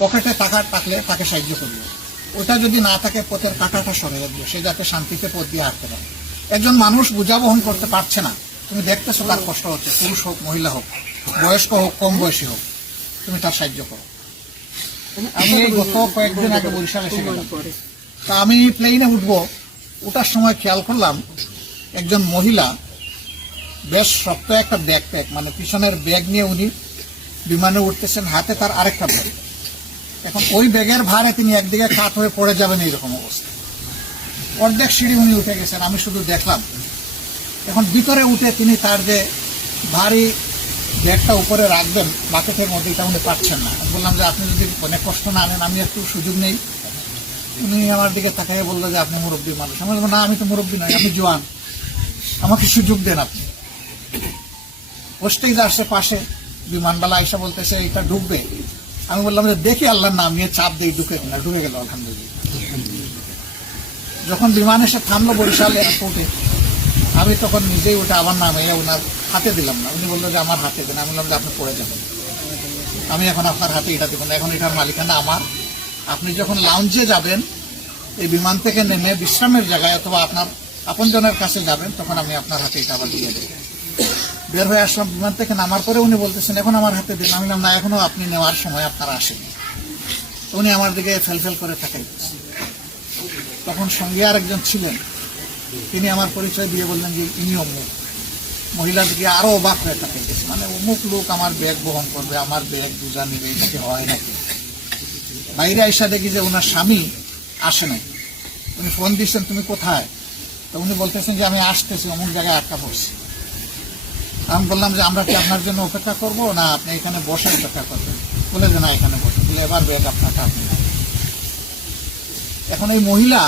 পকেটে টাকা থাকলে তাকে সাহায্য করবে। ওটা যদি না থাকে পথের কাঁটাটা সরে রাখবে সে যাতে শান্তিতে পথ দিয়ে হাঁটতে পারে। একজন মানুষ বোঝা বহন করতে পারছে না। তুমি দেখতেছো তার কষ্ট হচ্ছে। পুরুষ হোক মহিলা হোক বয়স্ক হোক কম বয়সী হোক তুমি তার সাহায্য করো। আমি গত কয়েকদিন আগে বরিশাল এসে গেলাম। তা আমি প্লেনে উঠবো ওঠার সময় খেয়াল করলাম একজন মহিলা বেশ শক্ত একটা ব্যাকপ্যাক মানে পিছনের ব্যাগ নিয়ে উনি বিমানে উঠতেছেন হাতে তার আরেকটা ব্যাগ এখন ওই ব্যাগের ভারে তিনি একদিকে কাত হয়ে পড়ে যাবেন এইরকম অবস্থা। অর্ধেক সিঁড়ি উনি উঠে গেছেন, আমি শুধু দেখলাম। এখন ভিতরে উঠে তিনি তার যে ভারী ব্যাগটা উপরে রাখবেন, বাকেটের মধ্যে, এটা উনি পাচ্ছেন না। বললাম যে, আপনি যদি অনেক কষ্ট না আনেন আমি একটু সুযোগ নেই। উনি আমার দিকে তাকাই বলল যে, আপনি মুরব্বী মানুষ। আমি বলব না, আমি তো মুরব্বী নয় আমি জোয়ান। আমাকে সুযোগ দেন আপনি। হোস্টেজ আসছে পাশে, বিমানবালা এসে বলতেছে এটা ঢুকবে। আমি বললাম যে দেখি আল্লাহর নাম নিয়ে চাপ দিয়ে ঢুকে কিনা ঢুকে গেল, আলহামদুলিল্লাহ। যখন বিমান এসে থামলো বরিশাল এয়ারপোর্টে, আমি তখন নিজেই ওটা আমার নামে ওনার হাতে দিলাম না। উনি বলল যে আমার হাতে দেন। আমি বললাম যে আপনি পড়ে যাবেন। আমি এখন আপনার হাতে এটা দেবো না। এখন এটার মালিকানা আমার। আপনি যখন লাউঞ্জে যাবেন, এই বিমান থেকে নেমে বিশ্রামের জায়গায় অথবা আপনার আপনজনের কাছে যাবেন, তখন আমি আপনার হাতে এটা আবার দিয়ে দেবো। বের হয়ে আসলাম বিমান থেকে, নামার পরে উনি বলতেছেন, এখন আমার হাতে দিন আমি না, এখনও আপনি নেওয়ার সময় আপনার আসেনি। উনি আমার দিকে ফেলফেল করে তাকাইতেছেন তখন সঙ্গে আর একজন ছিলেন। তিনি আমার পরিচয় দিয়ে বললেন যে, ইনি অমুক। মহিলার দিকে আরও অবাক হয়ে তাকাইতেছে মানে অমুক লোক আমার ব্যাগ বহন করবে, আমার ব্যাগ দুজা নিবে নাকি হয় নাকি? বাইরে আইসা দেখি যে ওনার স্বামী আসে নাই। উনি ফোন দিচ্ছেন তুমি কোথায়? তো উনি বলতেছেন যে, আমি আসতেছি, অমুক জায়গায় আটকা পড়ছি। আমি বললাম যে, আমরা কি আপনার জন্য অপেক্ষা করব না আপনি এখানে বসে অপেক্ষা করবেন? বলে যে, না, এখানে বসে। বলে, এবার ব্যাগ আপনার আপনি এখন এই মহিলা,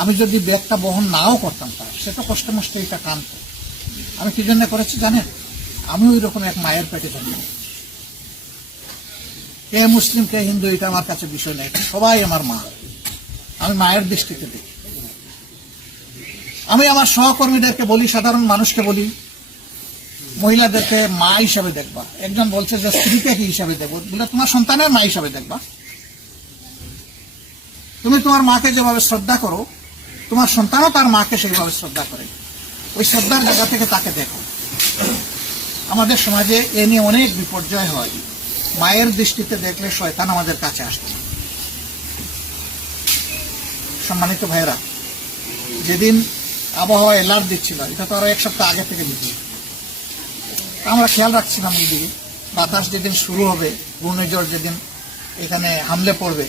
আমি যদি ব্যাগটা বহন নাও করতাম তার, সে তো কষ্ট মষ্টে এটা টানত আমি কি জন্য করেছি জানেন? আমি ওই রকম এক মায়ের পেটে জন্ম কে মুসলিম, কে হিন্দু, এটা আমার কাছে বিষয় নেই। সবাই আমার মা। আমি মায়ের দৃষ্টিতে দেখি। আমি আমার সহকর্মীদেরকে বলি, সাধারণ মানুষকে বলি মহিলাদেরকে মা হিসাবে দেখবা। একজন বলছে যে স্ত্রীকে কি হিসাবে দেখব? বলে, তোমার সন্তানের মা হিসাবে দেখবা। তুমি তোমার মাকে যেভাবে শ্রদ্ধা করো, তোমার সন্তানও তার মাকে সেইভাবে শ্রদ্ধা করে। ওই শ্রদ্ধার জায়গা থেকে তাকে দেখো। আমাদের সমাজে এ নিয়ে অনেক বিপর্যয় হয়। মায়ের দৃষ্টিতে দেখলে শয়তান আমাদের কাছে আসবে সম্মানিত ভাইরা যেদিন আবহাওয়া এলার্ট দিচ্ছিল, এটা তো আরও এক সপ্তাহ আগে থেকে দিচ্ছিল। আমরা খেয়াল রাখছিলাম এইদিকে বাতাস যেদিন শুরু হবে, ঘূর্ণিঝড় যেদিন এখানে হামলে পড়বে,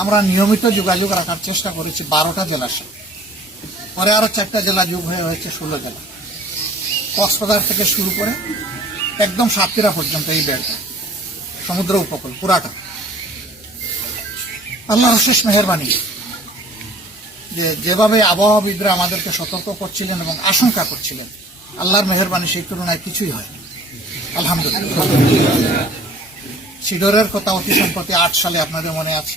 আমরা নিয়মিত যোগাযোগ রাখার চেষ্টা করেছি বারোটা জেলার সাথে। পরে আরও চারটা জেলা যোগ হয়ে হয়েছে ষোলো জেলা। কক্সবাজার থেকে শুরু করে একদম সাতক্ষীরা পর্যন্ত এই বেড়টা সমুদ্র উপকূল, পুরাটা। আল্লাহর শেষ মেহরবানি যে যেভাবে আবহাওয়াবিদরা আমাদেরকে সতর্ক করছিলেন এবং আশঙ্কা করছিলেন আল্লাহর মেহরবানি সেই তুলনায় কিছুই হয় আলহামদুলিল্লাহ। সিডরের কথা, অতি সম্প্রতি আট সালে আপনাদের মনে আছে?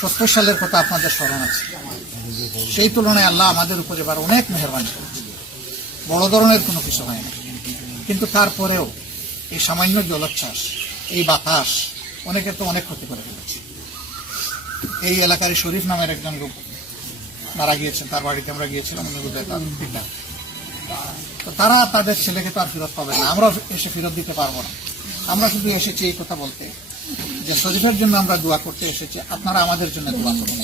সত্তর সালের কথা আপনাদের স্মরণ আছে? সেই তুলনায় আল্লাহ আমাদের উপর এবার অনেক মেহরবানি বড় ধরনের কোনো কিছু হয় না। কিন্তু তারপরেও এই সামান্য জলোচ্ছ্বাস, এই বাতাস অনেকের তো অনেক ক্ষতি করে ফেলেছে। এই এলাকার শরীফ নামের একজন লোক মারা গিয়েছেন, তার বাড়িতে আমরা গিয়েছিলাম উনি তার পিতা। তো তারা তাদের ছেলেকে তো আর ফেরত পাবে না। আমরা এসে ফেরত দিতে পারব না। আমরা শুধু এসেছি এই কথা বলতে যে শরীফের জন্য আমরা দোয়া করতে এসেছি। আপনারা আমাদের জন্য দোয়া করুন।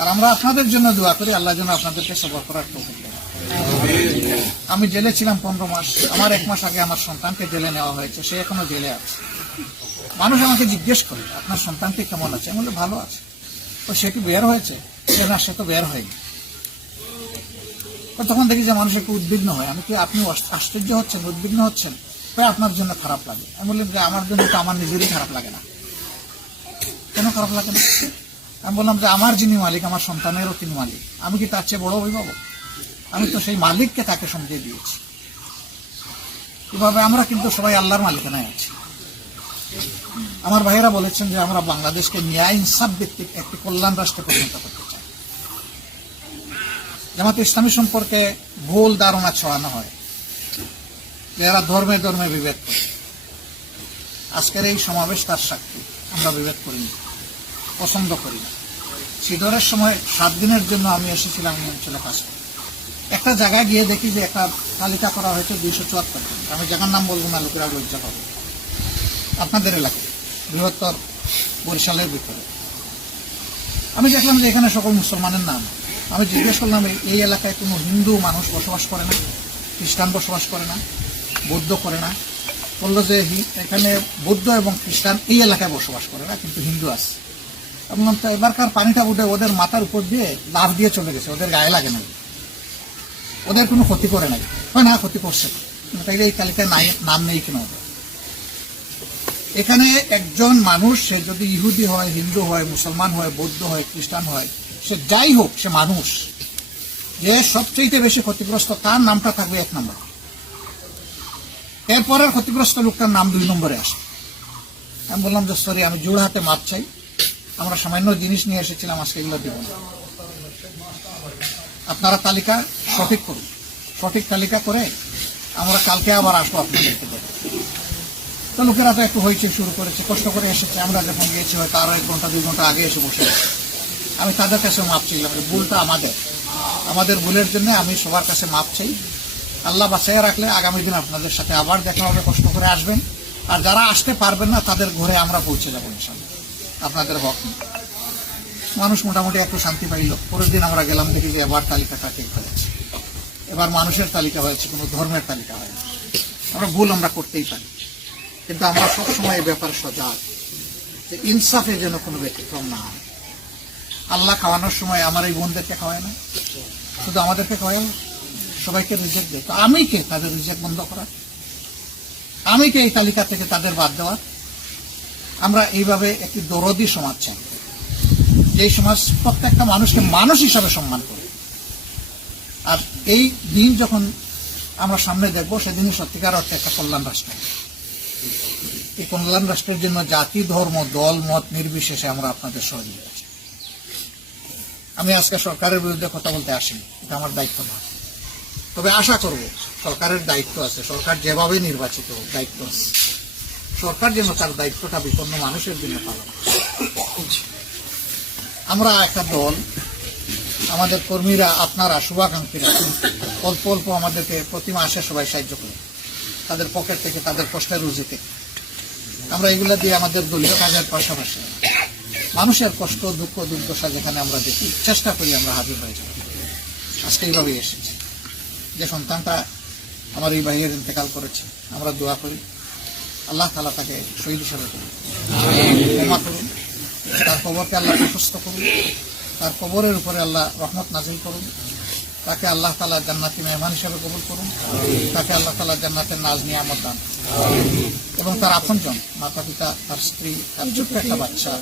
আর আমরা আপনাদের জন্য দোয়া করি। আল্লাহ যেন আপনাদেরকে সবর করার দেন। আমি জেলে ছিলাম পনেরো মাস। আমার এক মাস আগে আমার সন্তানকে জেলে নেওয়া হয়েছে। সে এখনও জেলে আছে। মানুষ আমাকে জিজ্ঞেস করে, আপনার সন্তানটি কেমন আছে? আমি ভালো আছে। তো সে কি বের হয়েছে? সে না, সে তো বের হয়নি। তখন দেখি যে মানুষ একটু উদ্বিগ্ন হয়। আমি কি আপনি আশ্চর্য হচ্ছেন, উদ্বিগ্ন হচ্ছেন? আপনার জন্য খারাপ লাগে। আমি বললাম যে আমার জন্য তো আমার নিজেরই খারাপ লাগে না। কেন খারাপ লাগে না? আমি বললাম যে আমার যিনি মালিক, আমার সন্তানেরও তিনি মালিক। আমি কি তার চেয়ে বড় অভিভাবক? আমি তো সেই মালিককে তাকে সমঝে দিয়েছি। এভাবে আমরা কিন্তু সবাই আল্লাহর মালিকানায় আছি। আমার ভাইয়েরা বলেছেন যে আমরা বাংলাদেশকে ন্যায় ইনসাফ ভিত্তিক একটি কল্যাণ রাষ্ট্রে পরিণত করতে জামাত ইসলামী সম্পর্কে ভুল ধারণা ছড়ানো হয়। এরা ধর্মে ধর্মে বিভেদ করে। আজকের এই সমাবেশ তার সাক্ষী। আমরা বিভেদ করিনি পছন্দ করি না। সিডরের সময় সাত দিনের জন্য আমি এসেছিলাম এই অঞ্চলে কাজ। একটা জায়গায় গিয়ে দেখি যে একটা তালিকা করা হয়েছে দুইশো চুয়াত্তর আমি জায়গার নাম বলব না, লোকেরা লজ্জা পাবে। আপনাদের এলাকায়, বৃহত্তর বরিশালের ভিতরে। আমি দেখলাম যে এখানে সকল মুসলমানের নাম। আমি জিজ্ঞেস করলাম, এই- এলাকায় কোনো হিন্দু মানুষ বসবাস করে না? খ্রিস্টান বসবাস করে না? বৌদ্ধ করে না? বলল যে এখানে বৌদ্ধ এবং খ্রিস্টান এই এলাকায় বসবাস করে না, কিন্তু হিন্দু আছে। এবং তো এবারকার পানিটা উঠে ওদের মাথার উপর দিয়ে লাভ দিয়ে চলে গেছে, ওদের গায়ে লাগে না। ওদের কোনো ক্ষতি করে নাই। হয়, না, ক্ষতি করছে তাইলে এই তালিকায় নাই, নাম নেই কেন ওদের? এখানে একজন মানুষ, সে যদি ইহুদি হয়, হিন্দু হয়, মুসলমান হয়, বৌদ্ধ হয়, খ্রিস্টান হয় সে যাই হোক, সে মানুষ। যে সবচেয়ে বেশি ক্ষতিগ্রস্ত তার নামটা থাকবে এক নম্বর। এরপরের ক্ষতিগ্রস্ত লোকটার নাম দুই নম্বরে আসে। আমি বললাম যে সরি আমি জোড়হাতে মাপ চাই। আমরা সামান্য জিনিস নিয়ে এসেছিলাম, আজকে এগুলো দেব আপনারা তালিকা সঠিক করুন। সঠিক তালিকা করে আমরা কালকে আবার আসব আপনাদেরকে দেখতে। তো লোকেরা তো একটু হইচই শুরু করেছে, কষ্ট করে এসেছে। আমরা যখন গিয়েছি, হয়তো আরও এক ঘণ্টা, দুই ঘণ্টা আগে এসে বসে। আমি তাদের কাছে মাপ চাইলাম ভুলটা আমাদের। আমাদের ভুলের জন্য আমি সবার কাছে মাপ চাই। আল্লাহ বাঁচাইয়া রাখলে আগামী দিন আপনাদের সাথে আবার দেখা হবে, কষ্ট করে আসবেন। আর যারা আসতে পারবেন না, তাদের ঘরে আমরা পৌঁছে যাব ইনশাল্লাহ আপনাদের হক মানুষ মোটামুটি একটু শান্তি পাইল। পরের দিন আমরা গেলাম, দেখি যে এবার তালিকাটা ঠিক হয়েছে এবার মানুষের তালিকা হয়েছে, কোনো ধর্মের তালিকা হয়েছে আমরা ভুল আমরা করতেই পারি। কিন্তু আমরা সবসময় এই ব্যাপারে সজাগ যে ইনসাফে যেন কোনো ব্যতিক্রম না হয়। আল্লাহ খাওয়ানোর সময় আমার এই বোনদেরকে খাওয়ায় না। শুধু আমাদেরকে খাওয়ায় সবাইকে রিজেক্ট দেয়। তো আমি কে তাদের রিজেক্ট বন্ধ করা আমি কে এই তালিকা থেকে তাদের বাদ দেওয়া আমরা এইভাবে একটি দরদি সমাজ চাই যেই সমাজ প্রত্যেকটা মানুষকে মানুষ হিসাবে সম্মান করে। আর এই দিন যখন আমরা সামনে দেখব, সেদিনই সত্যিকার অর্থে একটা কল্যাণ রাষ্ট্র। এই কল্যাণ রাষ্ট্রের জন্য জাতি, ধর্ম, দল, মত নির্বিশেষে আমরা আপনাদের সহযোগিতা। আমি আজকে সরকারের বিরুদ্ধে কথা বলতে আসিনি, এটা আমার দায়িত্ব না। তবে আশা করব সরকারের দায়িত্ব আছে, সরকার যেভাবে নির্বাচিত দায়িত্ব আছে। সরকার যেন তার দায়িত্বটা বিপন্ন মানুষের জন্য পালন আমরা একটা দল, আমাদের কর্মীরা, আপনারা, শুভাকাঙ্ক্ষীরা, অল্প অল্প আমাদেরকে প্রতি মাসে সবাই সাহায্য করে। তাদের পকেট থেকে, তাদের কষ্টের রুজিতে। আমরা এগুলা দিয়ে আমাদের দলীয় কাজের পাশাপাশি মানুষের কষ্ট, দুঃখ, দুর্দশা যেখানে আমরা দেখি, চেষ্টা করি আমরা হাজির হয়ে যাব আজকে এইভাবেই এসেছি। যে সন্তানটা আমার এই বাইরের ইন্তেকাল করেছে, আমরা দোয়া করি। আল্লাহ তালা তাকে শহীদ হিসাবে করুন ক্ষমা করুন তার কবরকে আল্লাহ প্রশস্ত করুন তার কবরের উপরে আল্লাহ রহমত নাজিল করুন তাকে আল্লাহ তালা জান্নাতি মেহমান হিসাবে কবুল করুন তাকে আল্লাহ তালা জান্নাতের নাজ নিয়ে আমার দান এবং তার আপনজন মাতা পিতা তার স্ত্রী, তার ছোট্ট একটা বাচ্চা